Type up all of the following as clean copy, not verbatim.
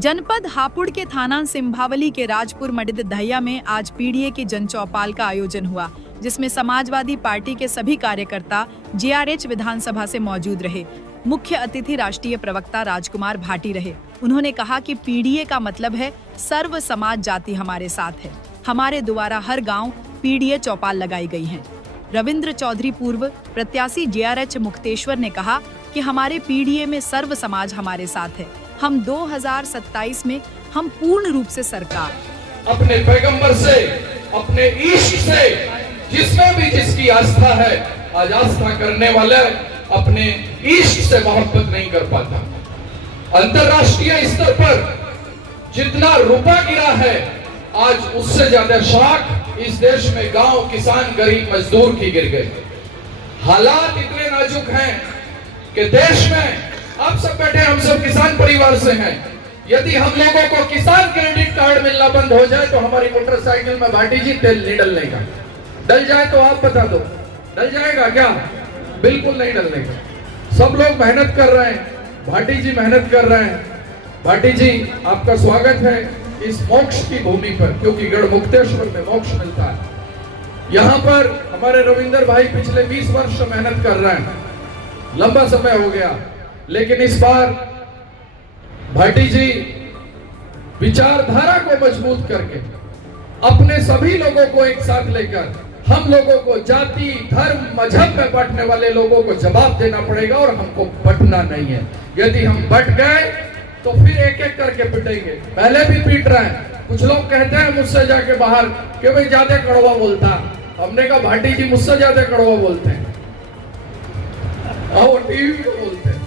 जनपद हापुड़ के थाना सिंभावली के राजपुर मंडित दहिया में आज पीडीए की जन चौपाल का आयोजन हुआ, जिसमें समाजवादी पार्टी के सभी कार्यकर्ता जीआरएच विधानसभा से मौजूद रहे। मुख्य अतिथि राष्ट्रीय प्रवक्ता राजकुमार भाटी रहे। उन्होंने कहा कि पीडीए का मतलब है सर्व समाज जाति हमारे साथ है। हमारे द्वारा हर गाँव पीडीए चौपाल लगाई गई है। रविंद्र चौधरी पूर्व प्रत्याशी जीआरएच मुक्तेश्वर ने कहा कि हमारे पीडीए में सर्व समाज हमारे साथ है। हम 2027 में हम पूर्ण रूप से सरकार अपने पैगंबर से, अपने ईश्वर से, जिसमें भी जिसकी आस्था है, आज आस्था करने वाले अपने ईश्वर से मोहब्बत नहीं कर पाता। अंतरराष्ट्रीय स्तर पर जितना रुपया गिरा है, आज उससे ज्यादा शौक इस देश में गांव, किसान, गरीब, मजदूर की गिर गए। हालात इतने नाजुक हैं कि देश में आप सब बैठे, हम सब किसान परिवार से हैं। यदि हम लोगों को किसान क्रेडिट कार्ड मिलना बंद हो जाए तो हमारी मोटरसाइकिल में भाटी जी तेल नहीं डलने का। डल जाए तो आप बता दो, डल जाएगा क्या? बिल्कुल नहीं डलने का। सब लोग मेहनत कर रहे हैं, भाटी जी मेहनत कर रहे हैं। भाटी जी, आपका स्वागत है इस मोक्ष की भूमि पर, क्योंकि गढ़मुक्तेश्वर में मोक्ष मिलता है। यहाँ पर हमारे रविंदर भाई पिछले 20 वर्ष से मेहनत कर रहे हैं, लंबा समय हो गया, लेकिन इस बार भाटी जी विचारधारा को मजबूत करके अपने सभी लोगों को एक साथ लेकर हम लोगों को जाति, धर्म, मजहब में बांटने वाले लोगों को जवाब देना पड़ेगा और हमको बंटना नहीं है। यदि हम बंट गए तो फिर एक एक करके पिटेंगे। पहले भी पीट रहे हैं। कुछ लोग कहते हैं मुझसे जाके बाहर कि भाई ज्यादा कड़वा बोलता। हमने कहा भाटी जी मुझसे ज्यादा कड़वा बोलते हैं और टीवी पे बोलते हैं।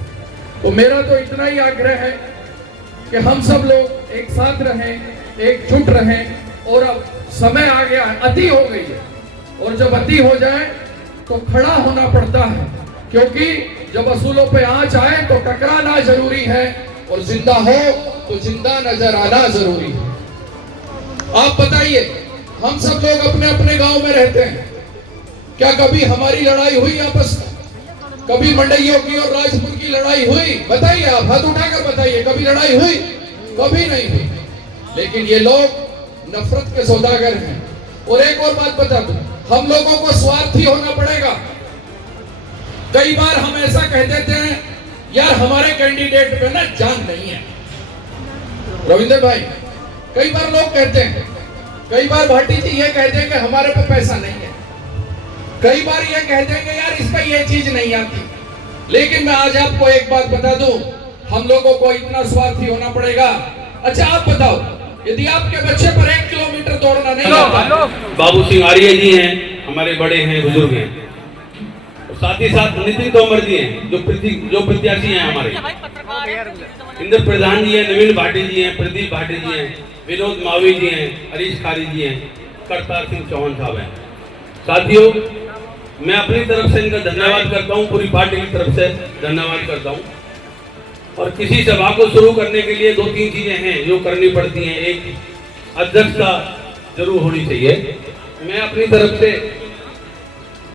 तो मेरा तो इतना ही आग्रह है कि हम सब लोग एक साथ रहें, एकजुट रहें। और अब समय आ गया है, अति हो गई है, और जब अति हो जाए तो खड़ा होना पड़ता है, क्योंकि जब असूलों पे आंच आए तो टकराना जरूरी है, और जिंदा हो तो जिंदा नजर आना जरूरी है। आप बताइए, हम सब लोग अपने अपने गांव में रहते हैं, क्या कभी हमारी लड़ाई हुई आपस में? कभी मंडइयों की और राजपुर की लड़ाई हुई? बताइए, आप हाथ उठाकर बताइए, कभी लड़ाई हुई? कभी नहीं हुई। लेकिन ये लोग नफरत के सौदागर हैं। और एक और बात बता दूं, हम लोगों को स्वार्थी होना पड़ेगा। कई बार हम ऐसा कह देते हैं, यार हमारे कैंडिडेट पे ना जान नहीं है। रविंद्र भाई, कई बार लोग कहते हैं, कई बार भाटी जी ये कहते हैं कि हमारे पे पैसा नहीं है, कई बार ये कह देंगे यार इसका ये चीज नहीं आती। लेकिन मैं आज आपको एक बात बता दूं, हम लोगों को इतना स्वार्थी होना पड़ेगा। अच्छा आप बताओ, यदि आपके बच्चे पर 1 किलोमीटर दौड़ना नहीं आता। बाबू सिंह आर्य जी हैं, हमारे बड़े हैं, बुजुर्ग हैं, और साथ ही साथ नितिन तोमर जी हैं, जो प्रत्याशी हैं हमारे। इंद्र प्रधान जी हैं, नवीन भाटी जी हैं, प्रदीप भाटी जी हैं, विनोद मावी जी हैं, हरीश खारी जी हैं, करतार सिंह चौहान साहब हैं। साथियों, मैं अपनी तरफ से इनका धन्यवाद करता हूं, पूरी पार्टी की तरफ से धन्यवाद करता हूं। और किसी सभा को शुरू करने के लिए 2-3 चीजें हैं जो करनी पड़ती हैं। एक, अध्यक्षता जरूर होनी चाहिए। मैं अपनी तरफ से